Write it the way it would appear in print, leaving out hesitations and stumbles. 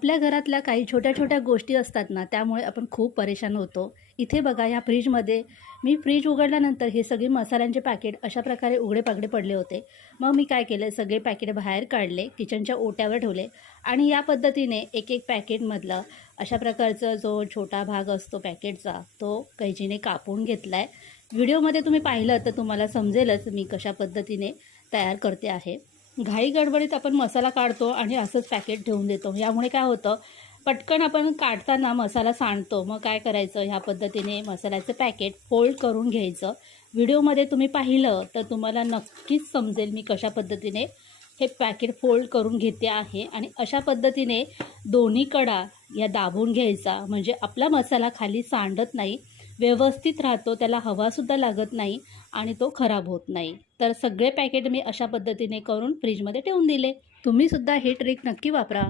आपल्या घरातल्या काही छोट्या-छोट्या गोष्टी असतात ना, त्यामुळे आपण खूप परेशान होतो. इथे बघा या फ्रिजमध्ये मी फ्रिज उघडल्यानंतर हे सगळे मसाल्यांचे पॅकेट अशा प्रकारे उघडे-पागडे पडले होते. मग मी काय केलं, सगळे पॅकेट बाहेर काढले, किचनच्या ओट्यावर ठेवले आणि या पद्धतीने एक-एक पॅकेटमधला अशा प्रकारचा जो छोटा भाग असतो पॅकेटचा, तो कैचीने कापून घेतलाय. व्हिडिओमध्ये तुम्ही पाहिलं तर तुम्हाला समजेलच मी कशा पद्धतीने तयार करते आहे. घाई गडबडीत आपण मसाला काढतो आणि असंच पॅकेट ठेवून देतो. यामुळे काय होतं, पटकन आपण काढताना मसाला सांडतो. मग काय करायचं, ह्या पद्धतीने मसाल्याचं पॅकेट फोल्ड करून घ्यायचं. व्हिडिओमध्ये तुम्ही पाहिलं तर तुम्हाला नक्कीच समजेल मी कशा पद्धतीने हे पॅकेट फोल्ड करून घेते आहे. आणि अशा पद्धतीने दोन्ही कडा या दाबून घ्यायचा, म्हणजे आपला मसाला खाली सांडत नाही, व्यवस्थित राहतो, त्याला हवासुद्धा लागत नाही आणि तो खराब होत नाही. तर सगळे पॅकेट मी अशा पद्धतीने करून फ्रीजमध्ये ठेवून दिले. तुम्हीसुद्धा ही ट्रिक नक्की वापरा.